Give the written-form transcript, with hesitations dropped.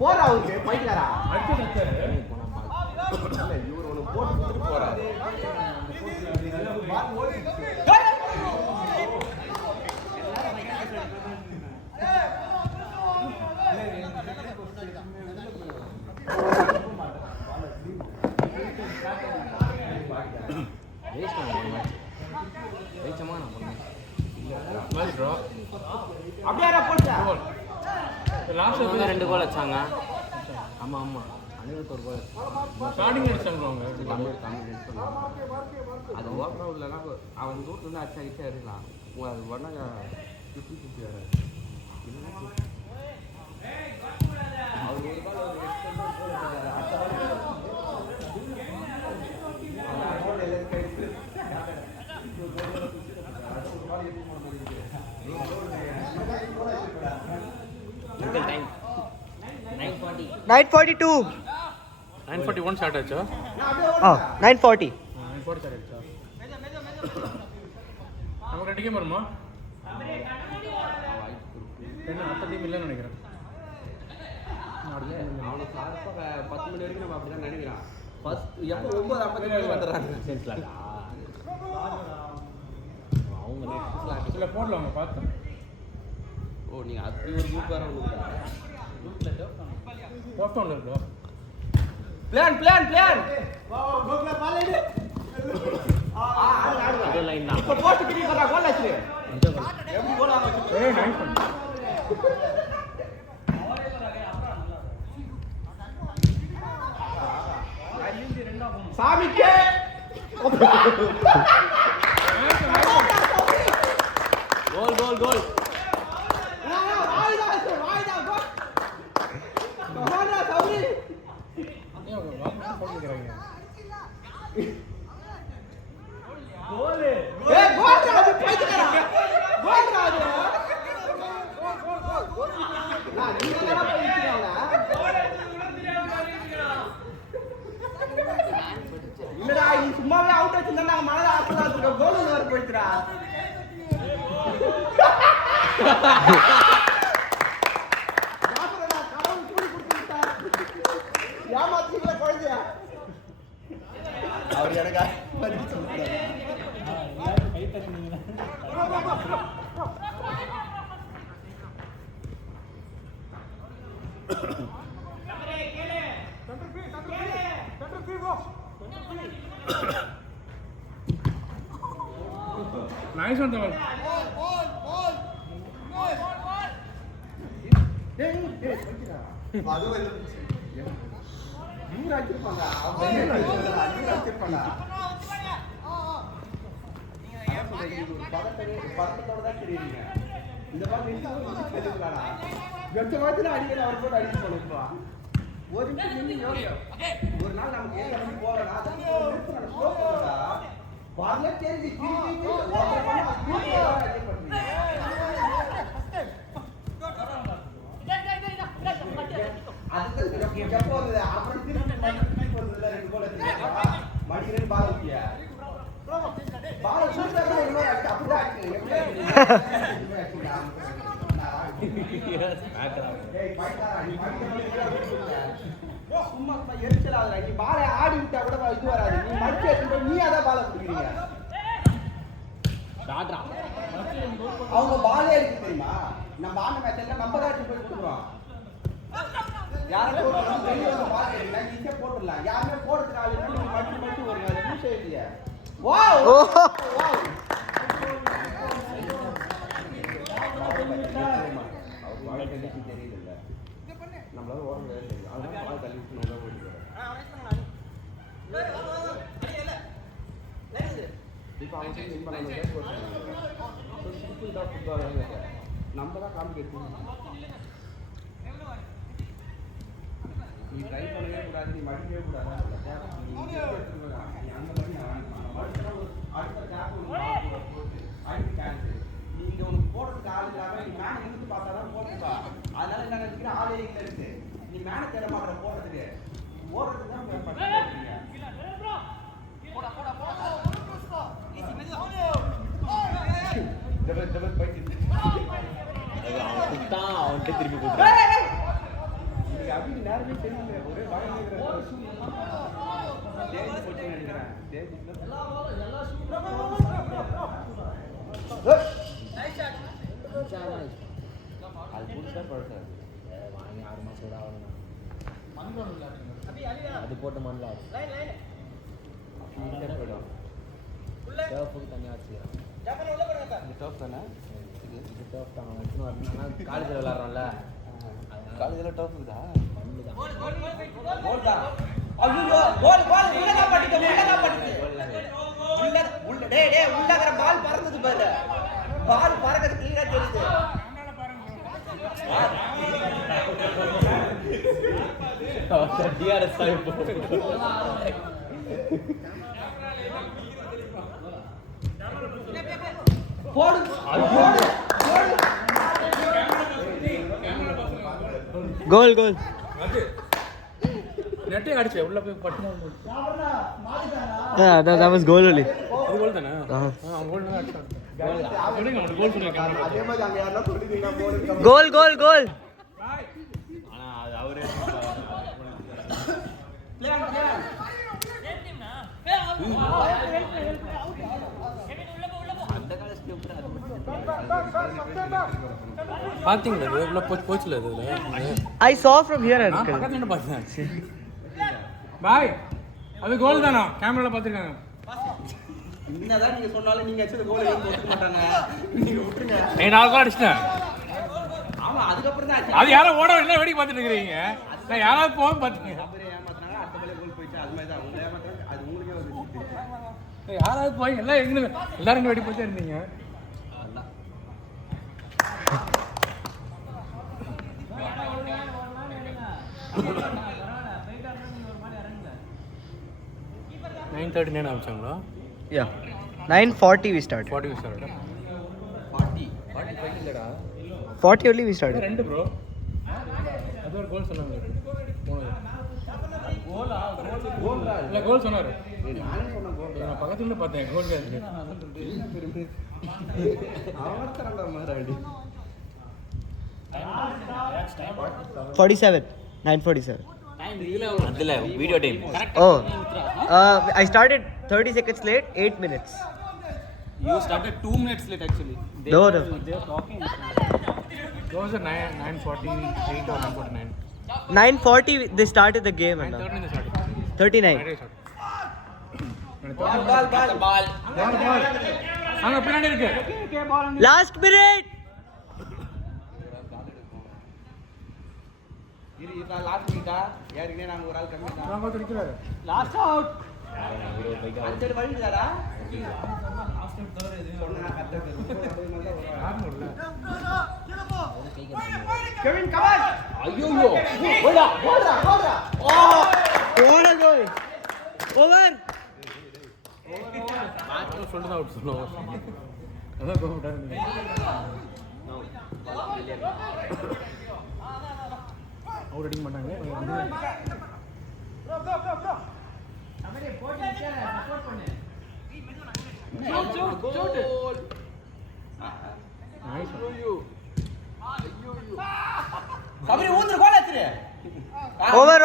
போறா அவருக்கு போயிட்டாரா இவர் ஒன்று போட்டு போறாரு. ரெண்டு கோல் வச்சாங்க. ஆமா ஆமா, அனிருத் ஒரு கோல் ஸ்டார்டிங் அடிச்சாங்க அவங்க. அது ஓப்பன் இல்லைன்னா அவன் ரூட் வந்து அடிச்சா அடிச்சா எடுக்கலாம். அது உடனே சுற்றி சுற்றி வர அவர் ஒரு கால் டைம் 9:42. 9:41 ஸ்டார்ட் ஆச்சா? 9:40. 9:40 ஸ்டார்ட் ஆச்சா? நமக்கு 2 கேம் வருமா? என்ன அடுத்த டீம் இல்லைன்னு நினைக்கிறேன். அவனுக்கு சார்பாக 10 மணி வரைக்கும் நம்ம அப்படி தான் நினைக்கிறான். ஃபர்ஸ்ட் எப்போ 9:50 வந்துடுறாங்க சென்ஸ்லாடா அவங்க சில ஃபோனில் அவங்க பார்த்தேன். ஓ நீங்கள் அப்படி ஒரு குரூப் வேறு ஒன்று போஸ்ட் ஒன்று இருக்கோ பிளான் அதே லைன் தான். இப்போ போட்டு கிரி பண்ணா கோல் ஆச்சு. எப்படி கோல் ஆச்சு? ஏய் நைஸ் பண்ணு. சாமிக்கே கோல் கோல் இல்லடா நீ சும்மாவே அவுட் வச்சிருந்தா நாங்க மனதை ஆசைப்படுற கோல் வர போயிடுறா. யாரடா கடவுள் கூடி கொடுத்துட்டா. ஏமாத்திட்டீங்களா குழந்தைய? அவர் எனக்கு பதில் சொல்றாரு. கை தட்டுனீங்க. நைஸ் ஒன் தவல். இந்த மாதிரி அடிக்கல அவர் போட்டு அடிச்சு போனப்பா ஒரு நிமிஷம் நின்று ஒரு நாள் நமக்கு ஏன் போறா வரல தெரிஞ்சு சும்மா எரிச்சல் ஆகுது. நீ பாலை ஆடி விட்டா கூட இது வராது. நீ மடிச்சு நீ அதான் பாலை பிடிக்கிறீங்க. அவங்க பாலே இருக்கு தெரியுமா? நம்ம ஆன மேட்ச்ல நம்ம தான் போய் கொடுக்குறோம். யாரும் வெளியே வந்து பால் எடுக்கல ஈஸியா போட்டுடலாம். யாருமே போடுறதுக்கு ஆள் மடிச்சு வருங்க. அது யூஸ் இல்லையா? வாவ் வாவ் தெரியல நம்மளால ஓட முடியாது. அதனால பால் தள்ளி விட்டு நல்லா ஓடிக்கிறோம். இப்போ அவங்க வின் பண்ணாங்க. சிம்பிள் தான் ஃபுட்பால். நம்ம தான் காம்படிட் நீ ட்ரை பண்ணவே கூடாது. நீ மடிக்கவே கூடாது. நீங்க உனக்கு போடுறதுக்கு ஆள் இல்லாம நீ மேன இருந்து பார்த்தாதான் போட்டுப்பா. அதனால என்ன நினைக்கிற ஆளே இங்க இருக்கு. நீ மேன தேட பாக்குற போடுறதுக்கு ஓடுறதுக்கு தான் போடுறீங்க. அவன் திருப்பி அப்படி நேரமே தெரியல ஒரே வாங்க அது புதுசாக பழசாது வாங்கி 6 மாதம் ஆகணும். அது போட்ட மண்ணில் போயிடும் டேர்ஃபுக்கு தனியாக வச்சுக்கிறேன். இது டோப் தானே இது டேர்ஃப் தான் எடுத்துன்னு வரணும். ஆனால் காலேஜில் விளாட்றோம்ல காலேஜில் டோப் இருக்குதா மண்ணு தான். கோல் தான் ஐயோ கோல் கோல் உள்ளதா பட்டிக்க உள்ள உள்ள டேய் டேய் உள்ளங்கற பால் பறந்தது பாரு பால் பறக்கிறது கிளியரா தெரியுது டிஆர்எஸ் தான் இப்போ போடு Goal, goal. நெட்டே அடிச்சே உள்ள போய் பட்டு Yeah, that was goal only. அது கோல் தானே கோல் தான் அடிச்சான் கோல் சொல்லிருக்காங்க அதே மாதிரி அங்க யாரோ சொல்லிட்டீங்க போடு Goal, goal, goal. ஆனால் அது அவரே அந்த காலேஜ் பாத்தீங்களா இது உள்ள போச்சுல இதுல I saw from here, நான் uncle. பக்கத்துல நின்னு பார்த்தேன் பாய் அது கோல் தானா கேமரால பாத்துருக்காங்க என்னதான் நீங்க சொன்னாலும் நீங்க அடிச்சது கோல் ஏன் போட்டுக்க மாட்டாங்க நீங்க விட்டுருங்க நான் 4 கோல் அடிச்சிட்டேன் ஆமா அதுக்கப்புறம் தான் அது யாரோ ஓட இல்ல வேடிக்கை பார்த்துட்டு இருக்கீங்க நான் யாராவது போக பாத்தீங்க அவரே ஏமாத்துறாங்க அடுத்த பாலே கோல் போயிடுச்சு அது மாதிரி தான் அவங்க ஏமாத்துறாங்க அது உங்களுக்கே வந்து யாராவது போய் எல்லாம் எங்க எல்லாரும் வேடி பார்த்துட்டு இருந்தீங்க nine 39 ஆரம்பிச்சாங்களா Yeah. 9:40 we started. 40 start 45 இல்லடா 40 only we started. ரெண்டு ப்ரோ அது ஒரு கோல் சொன்னாங்க கோல் தான் இல்ல கோல் சொன்னாரு நானே சொன்ன கோல் நான் பக்கத்துல பார்த்தேன் கோல் கேட்டு அவசரங்க மாதிரி 47. 9:47. அதில் video time Oh. I started 30 seconds late, 8 minutes. You started 2 minutes late actually. No, no. They were talking. Those are 9:48 or 9:49. 9:40 they started the game. And 9:30 starting. 39. பால் பால் பால் பால் பால் அங்க பின்னாடி இருக்கு Last minute. இரு இதா லாஸ்ட் மினிட்டா ஏற்கனவே நாங்க ஒரு ஆள் கம்மி தான் நான் பார்த்து நிக்கிறாரு லாஸ்ட் அவுட் அஞ்சு வழிதாடா சொன்னா கரெக்ட்டா ஆர்மோர்ல கெவின் கமான் ஐயோ போடா போடா போடா What a goal. Over. Mark சொல்லிட்டு தான் அவுட் சொல்லுவோம் அதான் கூப்பிட்டாரு அவுட் அடிக்க மாட்டாங்க கோல் நைஸ் கபடி ஊந்துரு கோல் அடிச்சிரு Over.